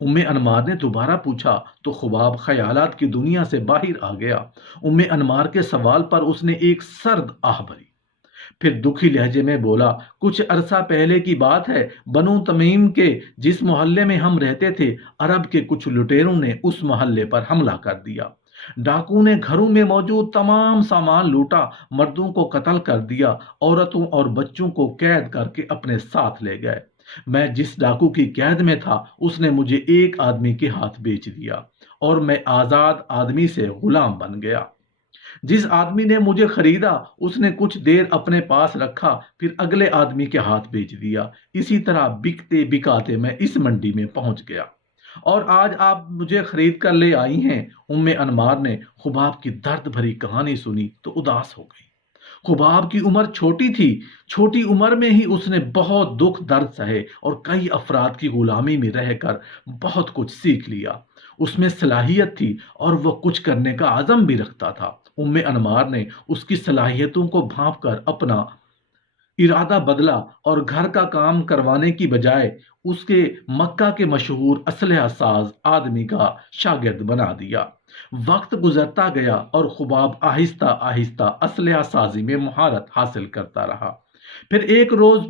انمار نے دوبارہ پوچھا تو خباب خیالات کی دنیا سے باہر آ گیا۔ انمار کے سوال پر اس نے ایک سرد آہ بھری، پھر دکھی لہجے میں بولا، کچھ عرصہ پہلے کی بات ہے، بنو تمیم کے جس محلے میں ہم رہتے تھے، عرب کے کچھ لٹیروں نے اس محلے پر حملہ کر دیا۔ ڈاکو نے گھروں میں موجود تمام سامان لوٹا، مردوں کو قتل کر دیا، عورتوں اور بچوں کو قید کر کے اپنے ساتھ لے گئے۔ میں جس ڈاکو کی قید میں تھا، اس نے مجھے ایک آدمی کے ہاتھ بیچ دیا اور میں آزاد آدمی سے غلام بن گیا۔ جس آدمی نے مجھے خریدا، اس نے کچھ دیر اپنے پاس رکھا، پھر اگلے آدمی کے ہاتھ بیچ دیا۔ اسی طرح بکتے بکاتے میں اس منڈی میں پہنچ گیا اور آج آپ مجھے خرید کر لے آئی ہیں۔ انمار نے خباب کی درد بھری کہانی سنی تو اداس ہو گئی۔ خباب کی عمر چھوٹی تھی، چھوٹی عمر میں ہی اس نے بہت دکھ درد سہے اور کئی افراد کی غلامی میں رہ کر بہت کچھ سیکھ لیا۔ اس میں صلاحیت تھی اور وہ کچھ کرنے کا عزم بھی رکھتا تھا۔ انمار نے اس کی صلاحیتوں کو بھانپ کر اپنا ارادہ بدلا اور گھر کا کام کروانے کی بجائے اس کے مکہ کے مشہور اسلحہ ساز آدمی کا شاگرد بنا دیا۔ وقت گزرتا گیا اور خباب آہستہ آہستہ اسلحہ سازی میں مہارت حاصل کرتا رہا۔ پھر ایک روز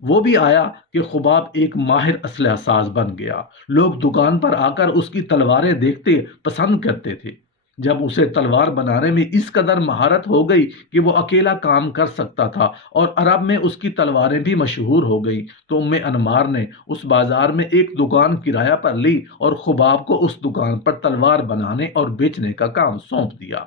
وہ بھی آیا کہ خباب ایک ماہر اسلحہ ساز بن گیا۔ لوگ دکان پر آ کر اس کی تلواریں دیکھتے پسند کرتے تھے۔ جب اسے تلوار بنانے میں اس قدر مہارت ہو گئی کہ وہ اکیلا کام کر سکتا تھا اور عرب میں اس کی تلواریں بھی مشہور ہو گئی، تو انمار نے اس بازار میں ایک دکان کرایہ پر لی اور خباب کو اس دکان پر تلوار بنانے اور بیچنے کا کام سونپ دیا۔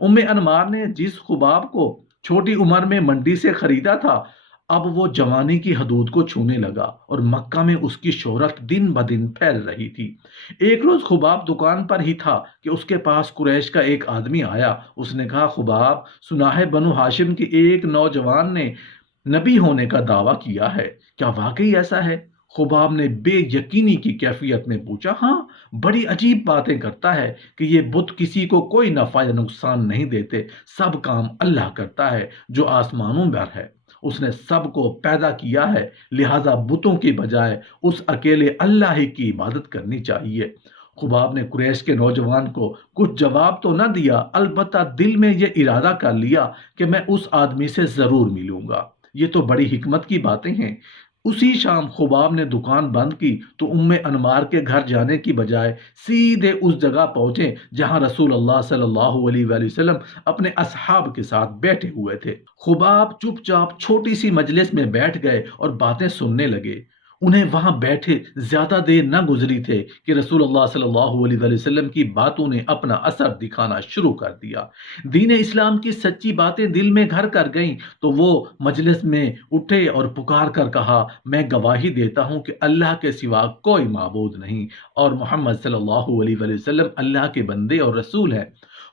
انمار نے جس خباب کو چھوٹی عمر میں منڈی سے خریدا تھا، اب وہ جوانی کی حدود کو چھونے لگا اور مکہ میں اس کی شہرت دن بدن پھیل رہی تھی۔ ایک روز خباب دکان پر ہی تھا کہ اس کے پاس قریش کا ایک آدمی آیا۔ اس نے کہا، خباب، سنا ہے بنو ہاشم کے ایک نوجوان نے نبی ہونے کا دعویٰ کیا ہے، کیا واقعی ایسا ہے؟ خباب نے بے یقینی کی کیفیت میں پوچھا، ہاں، بڑی عجیب باتیں کرتا ہے کہ یہ بت کسی کو کوئی نفع یا نقصان نہیں دیتے، سب کام اللہ کرتا ہے جو آسمانوں پر ہے۔ اس نے سب کو پیدا کیا ہے، لہذا بتوں کی بجائے اس اکیلے اللہ ہی کی عبادت کرنی چاہیے۔ خباب نے قریش کے نوجوان کو کچھ جواب تو نہ دیا، البتہ دل میں یہ ارادہ کر لیا کہ میں اس آدمی سے ضرور ملوں گا۔ یہ تو بڑی حکمت کی باتیں ہیں۔ اسی شام خباب نے دکان بند کی تو انمار کے گھر جانے کی بجائے سیدھے اس جگہ پہنچے جہاں رسول اللہ صلی اللہ علیہ وآلہ وسلم اپنے اصحاب کے ساتھ بیٹھے ہوئے تھے۔ خباب چپ چاپ چھوٹی سی مجلس میں بیٹھ گئے اور باتیں سننے لگے۔ انہیں وہاں بیٹھے زیادہ دیر نہ گزری تھے کہ رسول اللہ صلی اللہ علیہ وآلہ وسلم کی باتوں نے اپنا اثر دکھانا شروع کر دیا۔ دین اسلام کی سچی باتیں دل میں گھر کر گئیں تو وہ مجلس میں اٹھے اور پکار کر کہا، میں گواہی دیتا ہوں کہ اللہ کے سوا کوئی معبود نہیں اور محمد صلی اللہ علیہ وآلہ وسلم اللہ کے بندے اور رسول ہیں۔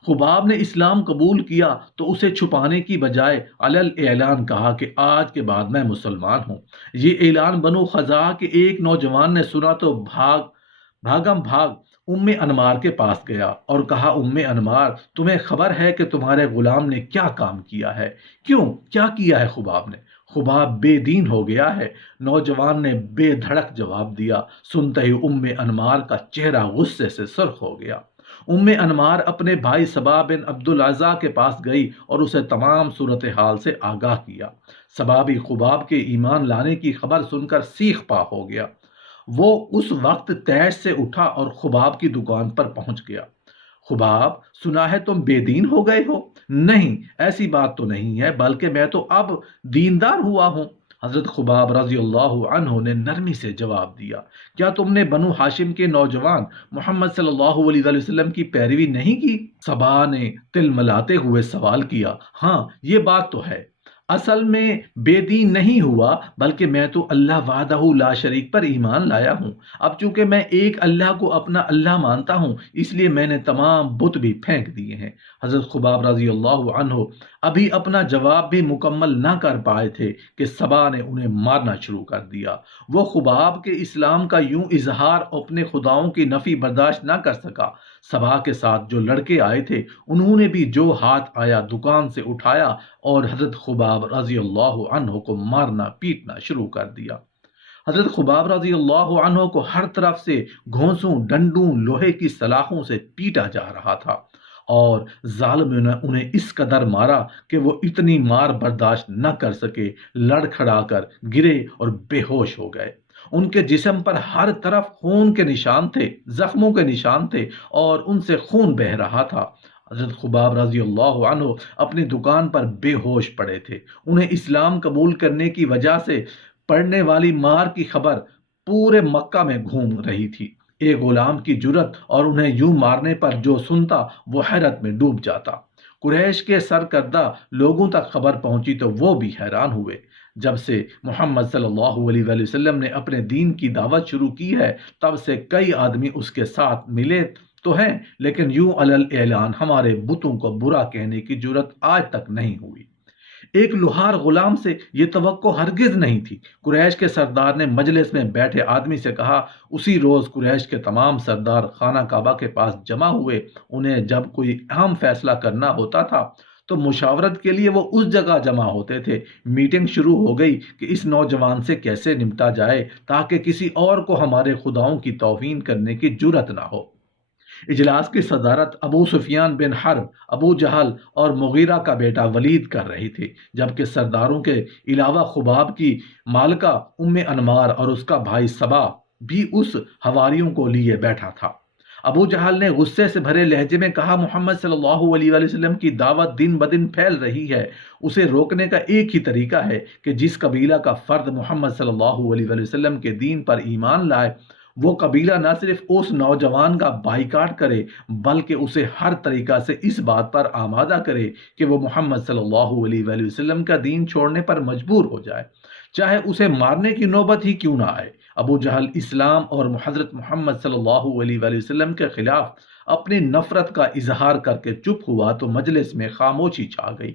خباب نے اسلام قبول کیا تو اسے چھپانے کی بجائے علل اعلان کہا کہ آج کے بعد میں مسلمان ہوں۔ یہ اعلان بنو خزاعہ کے ایک نوجوان نے سنا تو بھاگم بھاگ انمار کے پاس گیا اور کہا، انمار، تمہیں خبر ہے کہ تمہارے غلام نے کیا کام کیا ہے؟ کیوں، کیا کیا ہے خباب نے؟ خباب بے دین ہو گیا ہے، نوجوان نے بے دھڑک جواب دیا۔ سنتے ہی انمار کا چہرہ غصے سے سرخ ہو گیا۔ انمار اپنے بھائی صبا بن عبد العزا کے پاس گئی اور اسے تمام صورتحال سے آگاہ کیا۔ صبا بھی خباب کے ایمان لانے کی خبر سن کر سیخ پا ہو گیا۔ وہ اس وقت تیش سے اٹھا اور خباب کی دکان پر پہنچ گیا۔ خباب، سنا ہے تم بے دین ہو گئے ہو؟ نہیں، ایسی بات تو نہیں ہے، بلکہ میں تو اب دیندار ہوا ہوں۔ حضرت خباب رضی اللہ عنہ نے نرمی سے جواب دیا، کیا تم نے بنو ہاشم کے نوجوان محمد صلی اللہ علیہ وآلہ وسلم کی پیروی نہیں کی؟ صبا نے تل ملاتے ہوئے سوال کیا، ہاں، یہ بات تو ہے۔ اصل میں بے دین نہیں ہوا، بلکہ میں تو اللہ وحدہ لا شریک پر ایمان لایا ہوں۔ اب چونکہ میں ایک اللہ کو اپنا اللہ مانتا ہوں، اس لیے میں نے تمام بت بھی پھینک دیے ہیں۔ حضرت خباب رضی اللہ عنہ ابھی اپنا جواب بھی مکمل نہ کر پائے تھے کہ صبا نے انہیں مارنا شروع کر دیا۔ وہ خباب کے اسلام کا یوں اظہار اپنے خداؤں کی نفی برداشت نہ کر سکا۔ صبا کے ساتھ جو لڑکے آئے تھے، انہوں نے بھی جو ہاتھ آیا دکان سے اٹھایا اور حضرت خباب رضی اللہ عنہ کو مارنا پیٹنا شروع کر دیا۔ حضرت خباب رضی اللہ عنہ کو ہر طرف سے گھونسوں ڈنڈوں لوہے کی سلاخوں سے پیٹا جا رہا تھا، اور ظالم نے انہیں اس قدر مارا کہ وہ اتنی مار برداشت نہ کر سکے، لڑکھڑا کر گرے اور بے ہوش ہو گئے۔ ان کے جسم پر ہر طرف خون کے نشان تھے، زخموں کے نشان تھے، اور ان سے خون بہہ رہا تھا۔ حضرت خباب رضی اللہ عنہ اپنی دکان پر بے ہوش پڑے تھے۔ انہیں اسلام قبول کرنے کی وجہ سے پڑنے والی مار کی خبر پورے مکہ میں گھوم رہی تھی۔ ایک غلام کی جرت اور انہیں یوں مارنے پر جو سنتا وہ حیرت میں ڈوب جاتا۔ قریش کے سرکردہ لوگوں تک خبر پہنچی تو وہ بھی حیران ہوئے۔ جب سے محمد صلی اللہ علیہ وآلہ وسلم نے اپنے دین کی دعوت شروع کی ہے، تب سے کئی آدمی اس کے ساتھ ملے تو ہیں، لیکن یوں علل اعلان ہمارے بتوں کو برا کہنے کی جرت آج تک نہیں ہوئی۔ ایک لوہار غلام سے یہ توقع ہرگز نہیں تھی۔ قریش کے سردار نے مجلس میں بیٹھے آدمی سے کہا۔ اسی روز قریش کے تمام سردار خانہ کعبہ کے پاس جمع ہوئے۔ انہیں جب کوئی اہم فیصلہ کرنا ہوتا تھا تو مشاورت کے لیے وہ اس جگہ جمع ہوتے تھے۔ میٹنگ شروع ہو گئی کہ اس نوجوان سے کیسے نمٹا جائے تاکہ کسی اور کو ہمارے خداؤں کی توہین کرنے کی جرت نہ ہو۔ اجلاس کی صدارت ابو سفیان بن حرب، ابو جہل اور مغیرہ کا بیٹا ولید کر رہے تھے، جبکہ سرداروں کے علاوہ خباب کی مالکہ ام انمار اور اس کا بھائی صبا بھی اس حواریوں کو لیے بیٹھا تھا۔ ابو جہل نے غصے سے بھرے لہجے میں کہا، محمد صلی اللہ علیہ وآلہ وسلم کی دعوت دن بدن پھیل رہی ہے۔ اسے روکنے کا ایک ہی طریقہ ہے کہ جس قبیلہ کا فرد محمد صلی اللہ علیہ وآلہ وسلم کے دین پر ایمان لائے، وہ قبیلہ نہ صرف اس نوجوان کا بائیکاٹ کرے بلکہ اسے ہر طریقہ سے اس بات پر آمادہ کرے کہ وہ محمد صلی اللہ علیہ وآلہ وسلم کا دین چھوڑنے پر مجبور ہو جائے، چاہے اسے مارنے کی نوبت ہی کیوں نہ آئے۔ ابو جہل اسلام اور حضرت محمد صلی اللہ علیہ وآلہ وسلم کے خلاف اپنی نفرت کا اظہار کر کے چپ ہوا تو مجلس میں خاموشی چھا گئی۔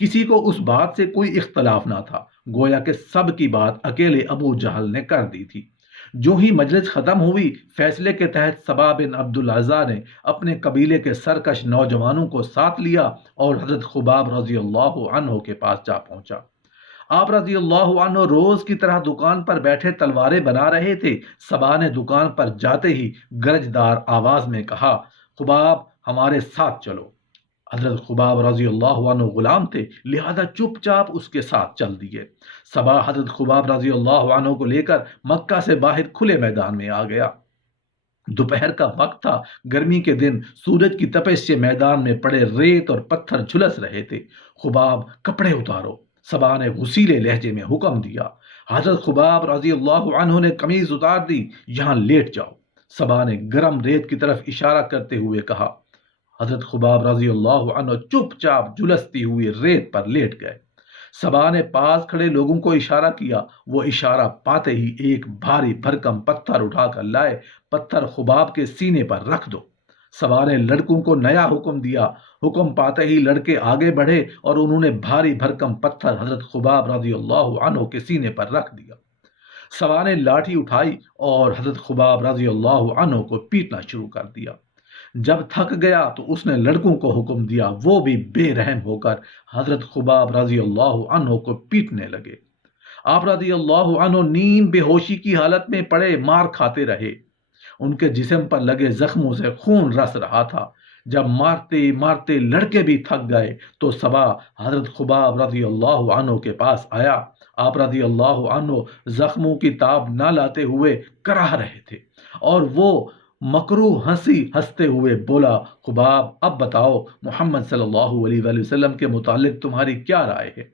کسی کو اس بات سے کوئی اختلاف نہ تھا، گویا کہ سب کی بات اکیلے ابو جہل نے کر دی تھی۔ جو ہی مجلس ختم ہوئی، فیصلے کے تحت صبا بن عبد العزیٰ نے اپنے قبیلے کے سرکش نوجوانوں کو ساتھ لیا اور حضرت خباب رضی اللہ عنہ کے پاس جا پہنچا۔ آپ رضی اللہ عنہ روز کی طرح دکان پر بیٹھے تلواریں بنا رہے تھے۔ صبا نے دکان پر جاتے ہی گرجدار آواز میں کہا، خباب ہمارے ساتھ چلو۔ حضرت خباب رضی اللہ عنہ غلام تھے، لہذا چپ چاپ اس کے ساتھ چل دیے۔ صبا حضرت خباب رضی اللہ عنہ کو لے کر مکہ سے باہر کھلے میدان میں آ گیا۔ دوپہر کا وقت تھا، گرمی کے دن سورج کی تپش سے میدان میں پڑے ریت اور پتھر جھلس رہے تھے۔ خباب کپڑے اتارو، صبا نے غصیلے لہجے میں حکم دیا۔ حضرت خباب رضی اللہ عنہ نے قمیض اتار دی، یہاں لیٹ جاؤ۔ صبا نے گرم ریت کی طرف اشارہ کرتے ہوئے کہا۔ حضرت خباب رضی اللہ عنہ چپ چاپ جھلستی ہوئی ریت پر لیٹ گئے۔ صبا نے پاس کھڑے لوگوں کو اشارہ کیا، وہ اشارہ پاتے ہی ایک بھاری بھرکم پتھر اٹھا کر لائے۔ پتھر خباب کے سینے پر رکھ دو۔ صبا نے لڑکوں کو نیا حکم دیا۔ حکم پاتے ہی لڑکے آگے بڑھے اور انہوں نے بھاری بھرکم پتھر حضرت خباب رضی اللہ عنہ کے سینے پر رکھ دیا۔ صبا نے لاٹھی اٹھائی اور حضرت خباب رضی اللہ عنہ کو پیٹنا شروع کر دیا۔ جب تھک گیا تو اس نے لڑکوں کو حکم دیا، وہ بھی بے رحم ہو کر حضرت خباب رضی اللہ عنہ کو پیٹنے لگے۔ آپ رضی اللہ عنہ نیم بے ہوشی کی حالت میں پڑے مار کھاتے رہے۔ ان کے جسم پر لگے زخموں سے خون رس رہا تھا۔ جب مارتے مارتے لڑکے بھی تھک گئے تو صبا حضرت خباب رضی اللہ عنہ کے پاس آیا۔ آپ رضی اللہ عنہ زخموں کی تاب نہ لاتے ہوئے کراہ رہے تھے، اور وہ مکروہ ہنسی ہنستے ہوئے بولا، خباب اب بتاؤ محمد صلی اللہ علیہ وآلہ وسلم کے متعلق تمہاری کیا رائے ہے؟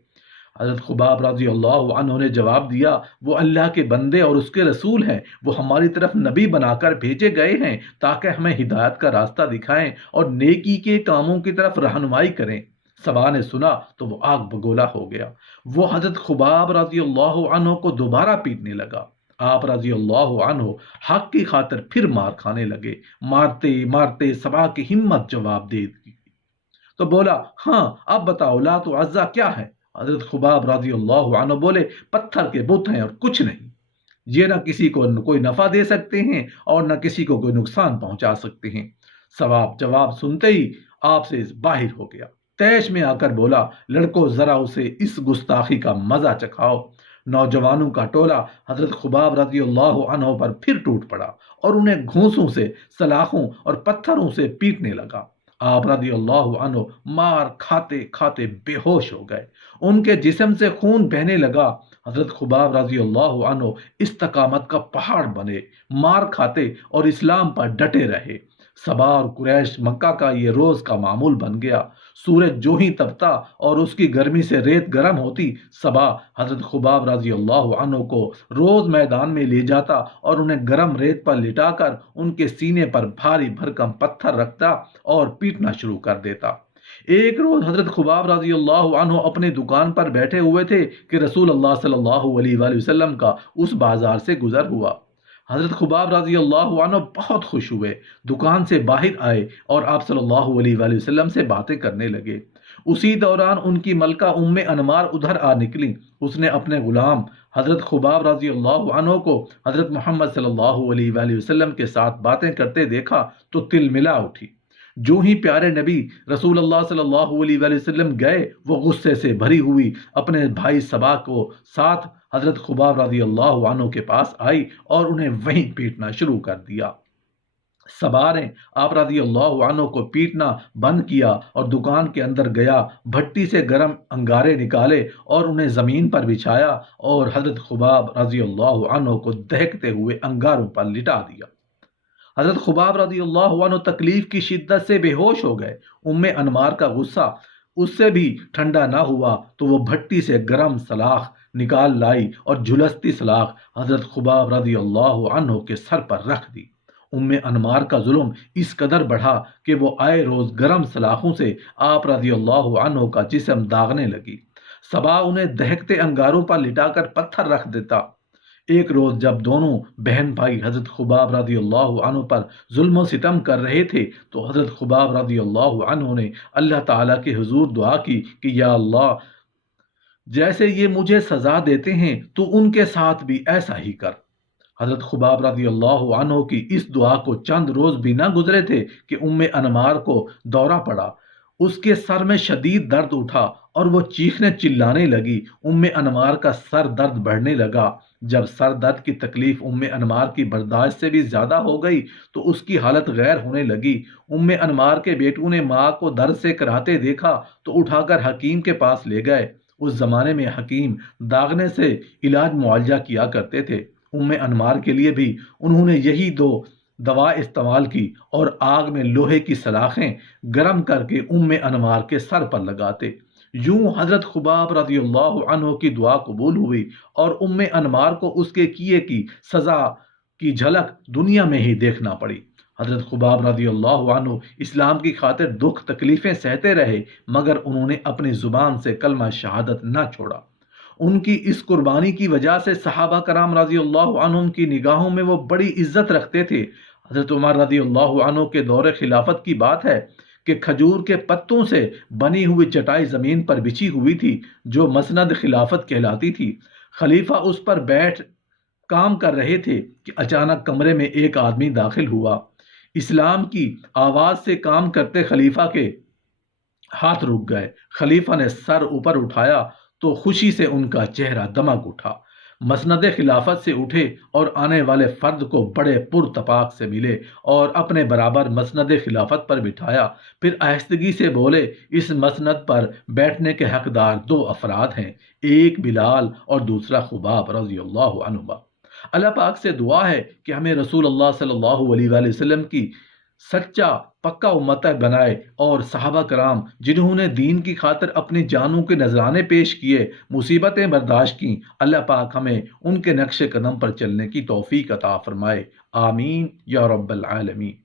حضرت خباب رضی اللہ عنہ نے جواب دیا، وہ اللہ کے بندے اور اس کے رسول ہیں، وہ ہماری طرف نبی بنا کر بھیجے گئے ہیں تاکہ ہمیں ہدایت کا راستہ دکھائیں اور نیکی کے کاموں کی طرف رہنمائی کریں۔ صبا نے سنا تو وہ آگ بگولا ہو گیا۔ وہ حضرت خباب رضی اللہ عنہ کو دوبارہ پیٹنے لگا۔ آپ رضی اللہ عنہ حق کی خاطر پھر مار کھانے لگے۔ مارتے مارتے صبا کی ہمت جواب دے دی تو بولا، ہاں اب بتاؤ لات و عزا کیا ہے؟ حضرت خباب رضی اللہ عنہ بولے، پتھر کے بت ہیں اور کچھ نہیں۔ یہ نہ کسی کو کوئی نفع دے سکتے ہیں اور نہ کسی کو کوئی نقصان پہنچا سکتے ہیں۔ صواب جواب سنتے ہی آپ سے باہر ہو گیا۔ تیش میں آ کر بولا، لڑکو ذرا اسے اس گستاخی کا مزہ چکھاؤ۔ نوجوانوں کا ٹولہ حضرت خباب رضی اللہ عنہ پر پھر ٹوٹ پڑا اور انہیں گھونسوں سے، سلاخوں اور پتھروں سے پیٹنے لگا۔ آپ رضی اللہ عنہ مار کھاتے کھاتے بے ہوش ہو گئے، ان کے جسم سے خون بہنے لگا۔ حضرت خباب رضی اللہ عنہ استقامت کا پہاڑ بنے، مار کھاتے اور اسلام پر ڈٹے رہے۔ صبا اور قریش مکہ کا یہ روز کا معمول بن گیا۔ سورج جو ہی تپتا اور اس کی گرمی سے ریت گرم ہوتی، صبا حضرت خباب رضی اللہ عنہ کو روز میدان میں لے جاتا اور انہیں گرم ریت پر لٹا کر ان کے سینے پر بھاری بھرکم پتھر رکھتا اور پیٹنا شروع کر دیتا۔ ایک روز حضرت خباب رضی اللہ عنہ اپنی دکان پر بیٹھے ہوئے تھے کہ رسول اللہ صلی اللہ علیہ وآلہ وسلم کا اس بازار سے گزر ہوا۔ حضرت خباب رضی اللہ عنہ بہت خوش ہوئے، دکان سے باہر آئے اور آپ صلی اللہ علیہ وآلہ وسلم سے باتیں کرنے لگے۔ اسی دوران ان کی ملکہ انمار ادھر آ نکلی۔ اس نے اپنے غلام حضرت خباب رضی اللہ عنہ کو حضرت محمد صلی اللہ علیہ وآلہ وسلم کے ساتھ باتیں کرتے دیکھا تو تل ملا اٹھی۔ جو ہی پیارے نبی رسول اللہ صلی اللہ علیہ وآلہ وسلم گئے، وہ غصے سے بھری ہوئی اپنے بھائی صبا کو ساتھ حضرت خباب رضی اللہ عنہ کے پاس آئی اور انہیں وہیں پیٹنا شروع کر دیا۔ صبا نے آپ رضی اللہ عنہ کو پیٹنا بند کیا اور دکان کے اندر گیا، بھٹی سے گرم انگارے نکالے اور انہیں زمین پر بچھایا اور حضرت خباب رضی اللہ عنہ کو دہکتے ہوئے انگاروں پر لٹا دیا۔ حضرت خباب رضی اللہ عنہ تکلیف کی شدت سے بے ہوش ہو گئے۔ انمار کا غصہ اس سے بھی ٹھنڈا نہ ہوا تو وہ بھٹی سے گرم سلاخ نکال لائی اور جھلستی سلاخ حضرت خباب رضی اللہ عنہ کے سر پر رکھ دی۔ انمار کا ظلم اس قدر بڑھا کہ وہ آئے روز گرم سلاخوں سے آپ رضی اللہ عنہ کا جسم داغنے لگی۔ صبا انہیں دہکتے انگاروں پر لٹا کر پتھر رکھ دیتا۔ ایک روز جب دونوں بہن بھائی حضرت خباب رضی اللہ عنہ پر ظلم و ستم کر رہے تھے تو حضرت خباب رضی اللہ عنہ نے اللہ تعالیٰ کے حضور دعا کی کہ یا اللہ، جیسے یہ مجھے سزا دیتے ہیں تو ان کے ساتھ بھی ایسا ہی کر۔ حضرت خباب رضی اللہ عنہ کی اس دعا کو چند روز بھی نہ گزرے تھے کہ انمار کو دورہ پڑا۔ اس کے سر میں شدید درد اٹھا اور وہ چیخنے چلانے لگی۔ انمار کا سر درد بڑھنے لگا۔ جب سر درد کی تکلیف انمار کی برداشت سے بھی زیادہ ہو گئی تو اس کی حالت غیر ہونے لگی۔ انمار کے بیٹوں نے ماں کو درد سے کراہتے دیکھا تو اٹھا کر حکیم کے پاس لے گئے۔ اس زمانے میں حکیم داغنے سے علاج معالجہ کیا کرتے تھے۔ انمار کے لیے بھی انہوں نے یہی دوا استعمال کی اور آگ میں لوہے کی سلاخیں گرم کر کے انمار کے سر پر لگاتے۔ یوں حضرت خباب رضی اللہ عنہ کی دعا قبول ہوئی اور انمار کو اس کے کیے کی سزا کی جھلک دنیا میں ہی دیکھنا پڑی۔ حضرت خباب رضی اللہ عنہ اسلام کی خاطر دکھ تکلیفیں سہتے رہے، مگر انہوں نے اپنی زبان سے کلمہ شہادت نہ چھوڑا۔ ان کی اس قربانی کی وجہ سے صحابہ کرام رضی اللہ عنہم کی نگاہوں میں وہ بڑی عزت رکھتے تھے۔ حضرت عمر رضی اللہ عنہ کے دور خلافت کی بات ہے کہ کھجور کے پتوں سے بنی ہوئی چٹائی زمین پر بچھی ہوئی تھی جو مسند خلافت کہلاتی تھی۔ خلیفہ اس پر بیٹھ کام کر رہے تھے کہ اچانک کمرے میں ایک آدمی داخل ہوا۔ اسلام کی آواز سے کام کرتے خلیفہ کے ہاتھ رک گئے۔ خلیفہ نے سر اوپر اٹھایا تو خوشی سے ان کا چہرہ دمک اٹھا۔ مسند خلافت سے اٹھے اور آنے والے فرد کو بڑے پرتپاک سے ملے اور اپنے برابر مسند خلافت پر بٹھایا۔ پھر آہستگی سے بولے، اس مسند پر بیٹھنے کے حقدار دو افراد ہیں، ایک بلال اور دوسرا خباب رضی اللہ عنہ۔ اللہ پاک سے دعا ہے کہ ہمیں رسول اللہ صلی اللہ علیہ وآلہ وسلم کی سچا پکا امت بنائے، اور صحابہ کرام جنہوں نے دین کی خاطر اپنی جانوں کے نذرانے پیش کیے، مصیبتیں برداشت کیں، اللہ پاک ہمیں ان کے نقش قدم پر چلنے کی توفیق عطا فرمائے۔ آمین یا رب العالمین۔